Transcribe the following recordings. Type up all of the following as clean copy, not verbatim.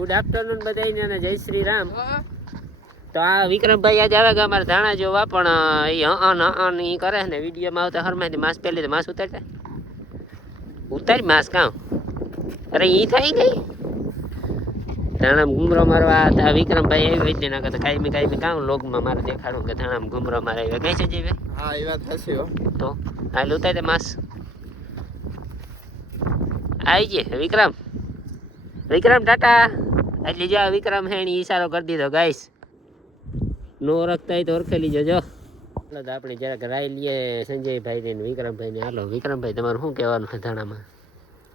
Good afternoon બધાને અને જય શ્રી રામ. તો આ વિક્રમભાઈ આજે આવે કે અમારે ધાણા જોવા, પણ એ કરે ને વિડીયોમાં આવતા હરમાંથી માસ પહેલી તો માસ ઉતારતા ઉતારી માસ કામ અરે એ થાય ગઈ ધાણામાં ઘૂમરો મારવા હતા. વિક્રમભાઈ આવી હોય ના કરતા કાંઈ કામ લોગમાં મારે દેખાડું કે ધાણામાં ઘૂમરો મારે આવ્યા કઈ છે જે હા એ વાત હશે તો હાલ ઉતારી માસ આવી જાય. વિક્રમ ટાટા. એટલે જો વિક્રમ હે ને ઈશારો કરી દીધો ગાઈસ. નો ઓળખતા હોય તો ઓળખેલી જજો. હાલો તો આપણે જરાક રાય લઈએ સંજયભાઈ ને વિક્રમભાઈ ને. હાલો વિક્રમભાઈ તમારું શું કહેવાનું છે ધાણામાં?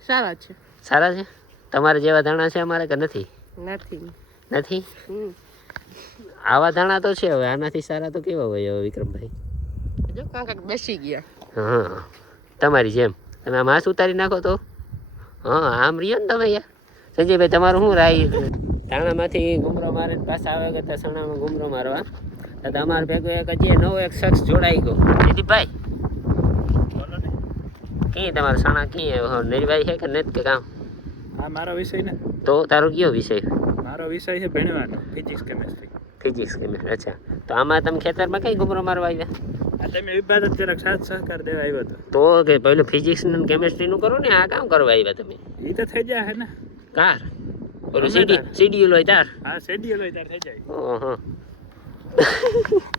સારા છે. તમારે જેવા ધાણા છે અમારે કે નથી? નથી. આવા ધાણા તો છે, હવે આનાથી સારા તો કેવા હોય હવે વિક્રમભાઈ? બેસી ગયા. હા તમારી જેમ તમે આ માસ ઉતારી નાખો તો હા આમ રહ્યો ને તમે યાર. સંજયભાઈ તમારું શું રાય? ધાણામાંથી ઘૂમરો મારે પાછા આવે કરતા સણામાં ઘૂમરો મારવા તો તમારે ભેગો એક શખ્સ જોડાઈ ગયો. દીદીભાઈ કઈ તમારો સણા કઈ નિર્વાહી છે કે નથી કે કામ? હા મારો વિષય ને. તો તારો કયો વિષય? મારો વિષય છે ભણવાનો, ફિઝિક્સ કેમેસ્ટ્રી. અચ્છા તો આમાં તમે ખેતરમાં કઈ ઘૂમરો મારવા આવ્યા? આ તમે વિભાગ જરાક સાથ સહકાર દેવા આવ્યો હતો. તો કે પહેલું ફિઝિક્સ ને કેમેસ્ટ્રી નું કરો ને, આ કામ કરવા આવ્યા તમે? એ તો થઈ જાય હે ને કાર પેલું સીડીયુલ હોય તાર? હા શેડ્યુલ હોય તાર થઈ જાય. ઓહો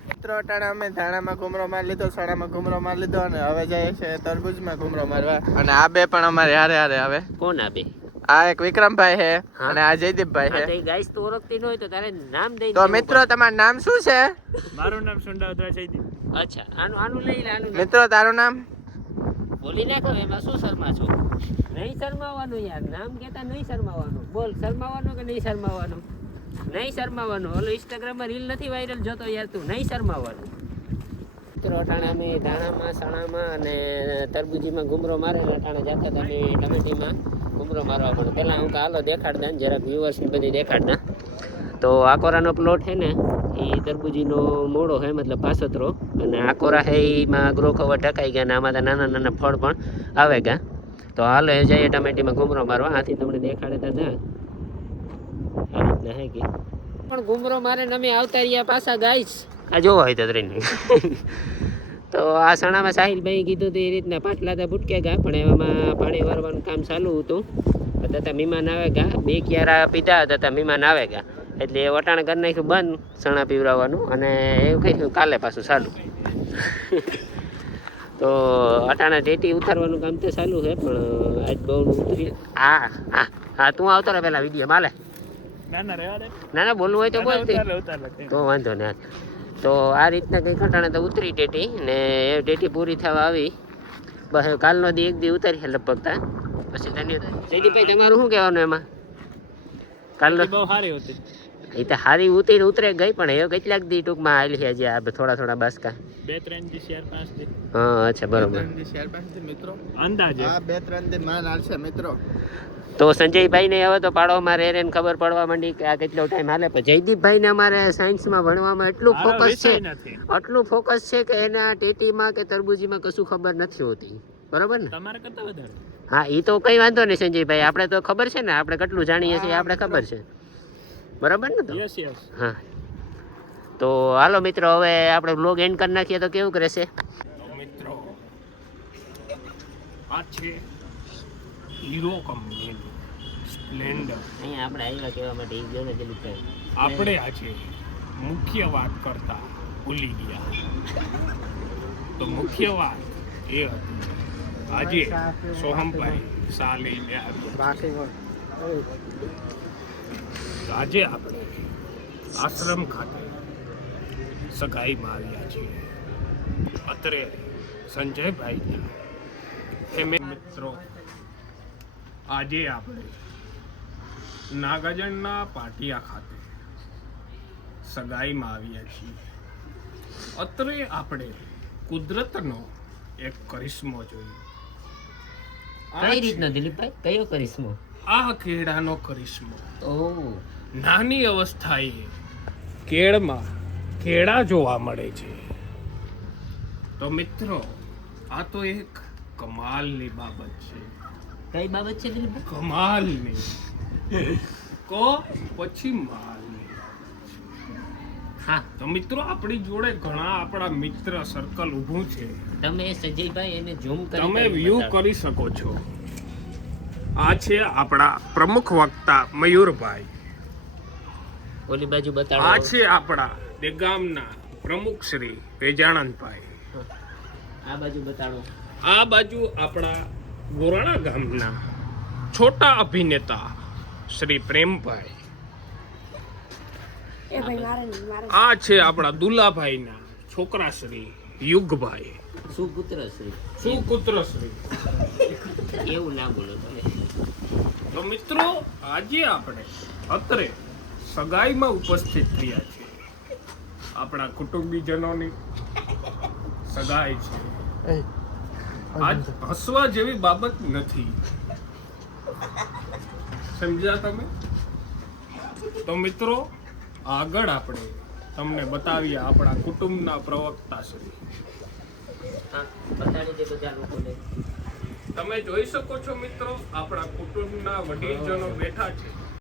મિત્રો અટાણે અમે ધાણામાં ઘૂમરો મારી લીધો, સણામાં ઘૂમરો મારી લીધો અને હવે જાય છે તરબૂચમાં ઘૂમરો મારવા. અને આ બે પણ અમારે હારે આવે. કોણ આ બે? આ એક વિક્રમભાઈ છે અને આ જયદીપભાઈ છે. ગાઈસ તો ઓળખતી ન હોય તો તારે નામ દઈ તો મિત્રો તમારું નામ શું છે? મારું નામ સુંડાવદરા જયદીપ. અચ્છા આનું લઈ લે. મિત્રો તારું નામ બોલી નાખો, એમાં શું શરમા છો? નહીં શરમાવાનું યાર, નામ કહેતા નહીં શરમાવાનું. બોલ શરમાવાનું કે નહીં શરમાવાનું? નહીં શરમાવાનું. ઓલો ઇન્સ્ટાગ્રામમાં રીલ નથી વાયરલ જોતો યાર તું? નહીં શરમાવાનું. મિત્રો અટાણે અમે ધાણામાં સણામાં અને તરબૂજીમાં ઘૂમરો મારે ને અટાણે જતા હતા અમે ટમેટીમાં ઘૂમરો મારવા. પણ પહેલાં હું હાલો દેખાડતા ને જરાક વ્યુઅર્સને બધી દેખાડતા. તો આકોરાનો પ્લોટ છે ને એ તરબૂજીનો મોડો છે, મતલબ પાસતરો. અને આકોરા છે એમાં ગ્રો કવર ઢકાઈ ગયા ને આમાં તો નાના ફળ પણ આવે ગયા. તો હાલો એ જઈએ ટમેટીમાં ઘૂમરો મારવા. આથી તમને દેખાડે તો ના આ રીતના હે કે પણ ઘૂમરો મારે ને અમે આવતા રહ્યા પાછા ગાઈસ. આ જોવા હોય તો ટ્રેન તો આ સણામાં સાહિલભાઈ કીધું તો એ રીતના પાટલા ભૂટક્યા ગયા, પણ એમાં પાણી વારવાનું કામ ચાલુ હતું. તથા મહેમાન આવે ગયા, 2 ક્યારા પીધા તથા મહેમાન આવે ગયા એટલે એ વટાણ કરી નાખ્યું બંધ સણા પીવડાવવાનું. અને એવું કહ્યું કાલે પાછું ચાલુ. તો અટાણા ટેટી ઉતારવાનું કામ તો ચાલુ છે, પણ આજ બહુ ઉતરી. હા તું આવતો રહે પેલા વિડીયો માલે. ના બોલવું હોય તો બોલતી તો વાંધો ને. તો આ રીતના કંઈક અટાણે તો ઉતરી ટેટી ને એ ટેટી પૂરી થવા આવી. બસ કાલનો દી એક દી ઉતારી છે લગભગ તા. પછી જયદીપભાઈ તમારું શું કહેવાનું એમાં? કાલનો બહુ સારી હતી. એ તો હારી ઉતરે ગઈ, પણ એ કેટલાક દી ટૂંકમાં આવેલી છે હજી થોડા બાસકા? 2-3 દી 4-5 દી. હા અચ્છા બરોબર. 4-5 દી મિત્રો અંદાજે. હા 2-3 દી માન હાલશે મિત્રો. તો સંજયભાઈ ને હવે તો પાડવામાં રે ને ખબર પડવા માંડી કે આ કેટલો ટાઈમ હાલે. પણ જયદીપભાઈ ને અમારે સાયન્સમાં ભણવામાં એટલું ફોકસ છે કે એના ટેટીમાં કે તરબૂજીમાં કશું ખબર નથી હોતી. બરોબર ને? તમારે કરતા વધારે. હા એ તો કઈ વાંધો નહીં સંજયભાઈ, આપણે તો ખબર છે ને, આપણે કેટલું જાણીએ છીએ આપણે ખબર છે. બરાબર ને? તો હા તો હાલો મિત્રો હવે આપણે બ્લોગ એન્ડ કરી નાખીએ તો કેવું રહેશે? મિત્રો આ છે હીરો કંપની સ્પ્લેન્ડર. અહીંયા આપણે આવ્યા કહેવા માટે એ જો ને દિલીપભાઈ, આપણે આજે મુખ્ય વાત કરતા ભૂલી ગયા. તો મુખ્ય વાત એ હતી આજે સોહમભાઈ શા લઈને આવ્યા. આજે આપણે આશ્રમ ખાતે સગાઈમાં આવ્યા છીએ. અત્રે સંજયભાઈ મિત્રો આજે આપણે નાગાજણના પાટિયા ખાતે સગાઈમાં આવ્યા છીએ. અત્રે આપણે કુદરતનો એક કરિશ્મો જોયો. કઈ રીતનો દિલીપભાઈ? કયો કરિશ્મો? આ કેળાનો કરિશ્મો. ઓહ નાની અવસ્થાએ કેળમાં કેળા જોવા મળે છે. તો મિત્રો આ તો એક કમાલની બાબત છે. કઈ બાબત છે દિલીપભાઈ? કમાલની. ક પછી માલ હા તો મિત્રો આપણી જોડે ઘણા આપણા મિત્ર સર્કલ ઊભું છે. તમે સંજયભાઈ એને ઝૂમ કરી તમે કરીને વ્યૂ બતાવો. કરી શકો છો. આ છે આપણા પ્રમુખ વક્તા મયુરભાઈ. ઓલી બાજુ આ બતાડો. છે આપણા દેગામના પ્રમુખ શ્રી વેજાણંદભાઈ. આ બાજુ બતાડો. આ બાજુ આપણા ગોરાણા ગામના છોટા અભિનેતા શ્રી પ્રેમભાઈ. આ છે આપણા દુલાભાઈના છોકરા શ્રી યુગભાઈ. સુપુત્ર શ્રી સુપુત્ર શ્રી. એવું ના બોલો તમે. તો મિત્રો આજે આપણે અત્રે સગાઈમાં ઉપસ્થિત થયા છે. આપણા કુટુંબીજનોની સગાઈ છે. આજ હસવા જેવી બાબત નથી. સમજ્યા તમે? તો મિત્રો આગળ આપણે તમને બતાવીએ આપણા કુટુંબના પ્રવક્તા શ્રી. હા બતાડી દે બધા લોકોને. તમે જોઈ શકો છો મિત્રો આપણા કુટુંબના વડીલજનો બેઠા છે.